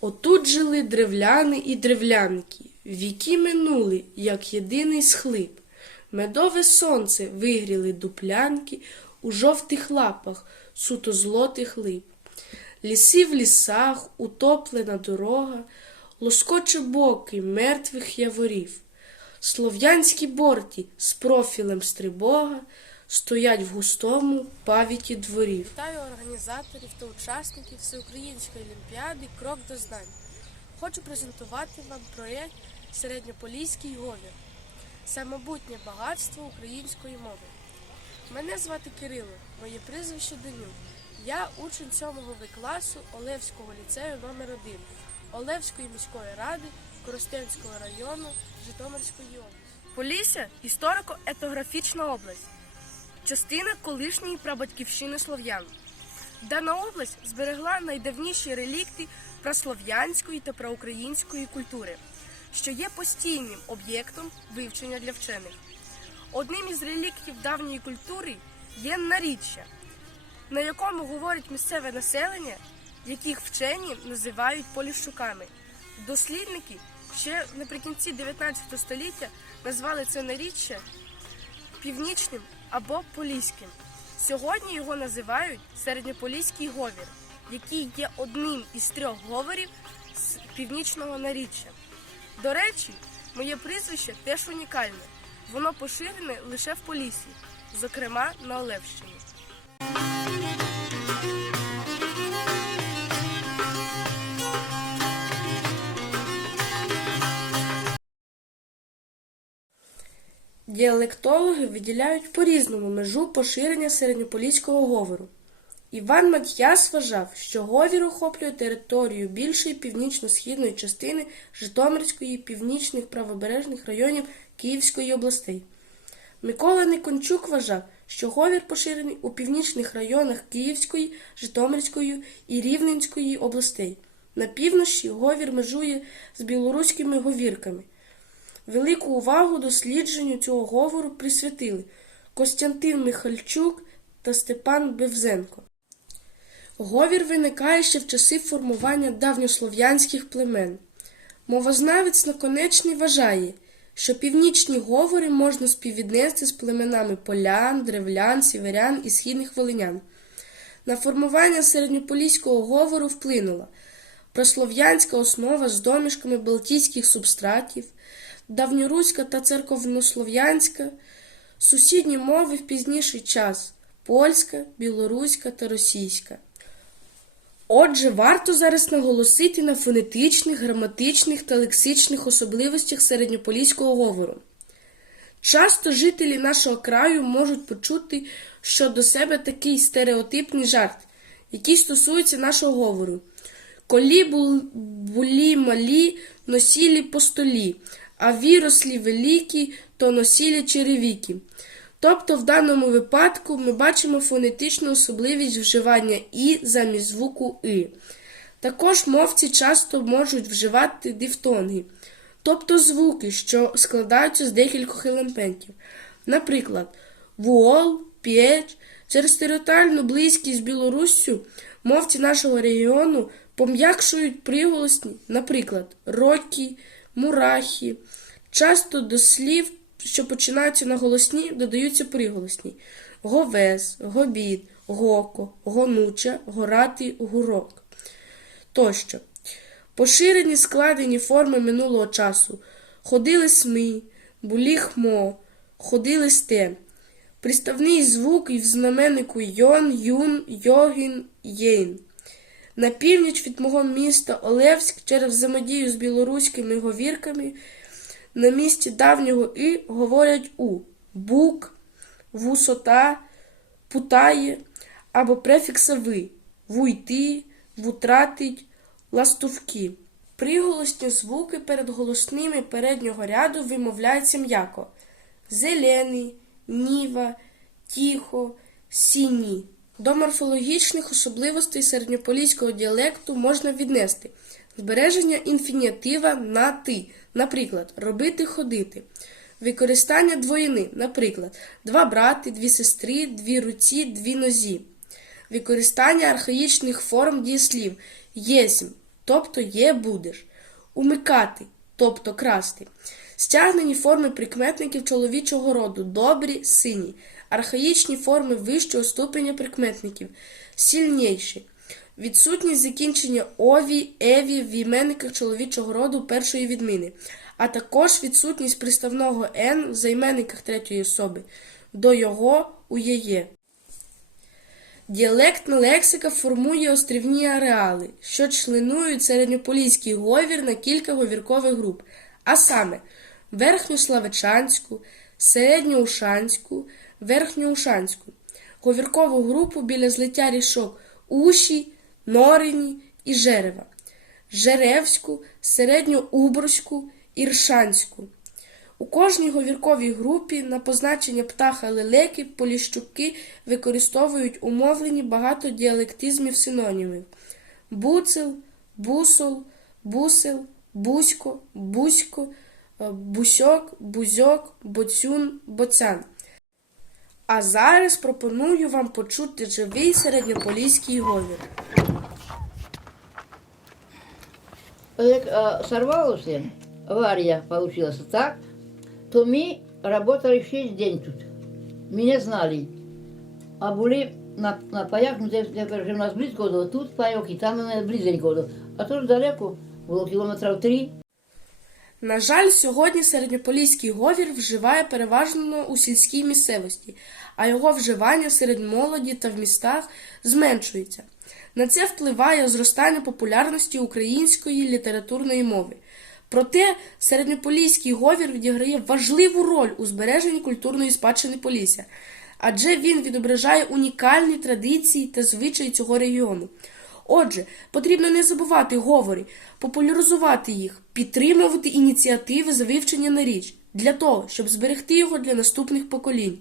Отут жили древляни і древлянки, віки минули, як єдиний схлип. Медове сонце вигріли дуплянки у жовтих лапах суто злотих лип. Ліси в лісах, утоплена дорога, лоскоче боки мертвих яворів. Слов'янські борті з профілем стрибога стоять в густому павіті дворів. Вітаю організаторів та учасників Всеукраїнської олімпіади Крок до знань. Хочу презентувати вам проєкт Середньополіський говір. Це майбутнє багатство української мови. Мене звати Кирило, моє прізвище Данюк. Я учень 7 В класу Олевського ліцею номер 1 Олевської міської ради Коростенського району Житомирської області. Полісся історико-етнографічна область частина колишньої прабатьківщини слов'ян. Дана область зберегла найдавніші релікти праслов'янської та проукраїнської культури, що є постійним об'єктом вивчення для вчених. Одним із реліктів давньої культури є наріччя, на якому говорить місцеве населення, яких вчені називають поліщуками. Дослідники ще наприкінці 19 століття назвали це наріччя північним або поліським. Сьогодні його називають середньополіський говір, який є одним із трьох говорів з північного наріччя. До речі, моє прізвище теж унікальне. Воно поширене лише в Полісі, зокрема на Олевщині. Діалектологи виділяють по-різному межу поширення середньополіського говору. Іван Матьяс вважав, що говір охоплює територію більшої північно-східної частини Житомирської північних правобережних районів Київської областей. Микола Никончук вважав, що говір поширений у північних районах Київської, Житомирської і Рівненської областей. На півночі говір межує з білоруськими говірками. Велику увагу дослідженню цього говору присвятили Костянтин Михальчук та Степан Бевзенко. Говір виникає ще в часи формування давньослов'янських племен. Мовознавець наконечний вважає, що північні говори можна співвіднести з племенами полян, древлян, сіверян і східних волинян. На формування середньополіського говору вплинула прослов'янська основа з домішками балтійських субстратів, давньоруська та церковнослов'янська, сусідні мови в пізніший час польська, білоруська та російська. Отже, варто зараз наголосити на фонетичних, граматичних та лексичних особливостях середньополіського говору. Часто жителі нашого краю можуть почути щодо себе такий стереотипний жарт, який стосується нашого говору. Колі бул- булі малі, носілі по столі, а вірослі великі, то носілі черевіки. Тобто в даному випадку ми бачимо фонетичну особливість вживання і замість звуку и. Також мовці часто можуть вживати дифтонги, тобто звуки, що складаються з декількох елементів. Наприклад, вуол, п'єч. Через територіальну близькість Білоруссю мовці нашого регіону пом'якшують приголосні, наприклад, рокі, мурахи. Часто до слів, що починаються на голосні, додаються приголосні: говес, гобіт, гоко, гонуча, горати, гурок тощо. Поширені складені форми минулого часу. Ходили сни, булі хмо, ходили сте. Приставний звук і в знаменнику йон, юн, йогін, єйн. На північ від мого міста Олевськ через взаємодію з білоруськими говірками на місці давнього і говорять у бук, вусота, путає або префікса ви, вуйти, вутратить, ластовки. Приголосні звуки перед голосними переднього ряду вимовляються м'яко. Зелений, ніва, тихо, сіні. До морфологічних особливостей середньополіського діалекту можна віднести збереження інфінітива на ти, наприклад, робити ходити, використання двоїни, наприклад, два брати, дві сестри, дві руці, дві нозі, використання архаїчних форм дієслів єсмь, тобто є будеш, умикати, тобто красти, стягнені форми прикметників чоловічого роду, добрі, сині, архаїчні форми вищого ступеня прикметників, сильніші, відсутність закінчення ові, еві в іменниках чоловічого роду першої відміни, а також відсутність приставного н в займенниках третьої особи, до його у єє. Діалектна лексика формує острівні ареали, що членують середньополіський говір на кілька говіркових груп, а саме верхньославичанську, середньоушанську, верхньоушанську, говіркову групу біля злиття рішок Уші, Норині і Жерева, Жеревську, середньоуборську, Іршанську. У кожній говірковій групі на позначення птаха лелеки поліщуки використовують умовлені багато діалектизмів синонімів: буцел, бусол, бусел, бусько, бусько, е, бусьок, бузьок, боцюн, боцян. А зараз пропоную вам почути живий середньополіський говір. Як е, сорвалося, аварія получилась так, то ми работали 6 днів тут. Мене знали. А були на, на паях, ну тепер вже в нас близько тут пайок і там у. А то далеко, було кілометрів три. На жаль, сьогодні середньополіський говір вживає переважно у сільській місцевості, а його вживання серед молоді та в містах зменшується. На це впливає зростання популярності української літературної мови. Проте середньополіський говір відіграє важливу роль у збереженні культурної спадщини Полісся, адже він відображає унікальні традиції та звичаї цього регіону. Отже, потрібно не забувати говори, популяризувати їх, підтримувати ініціативи з вивчення на річ для того, щоб зберегти його для наступних поколінь.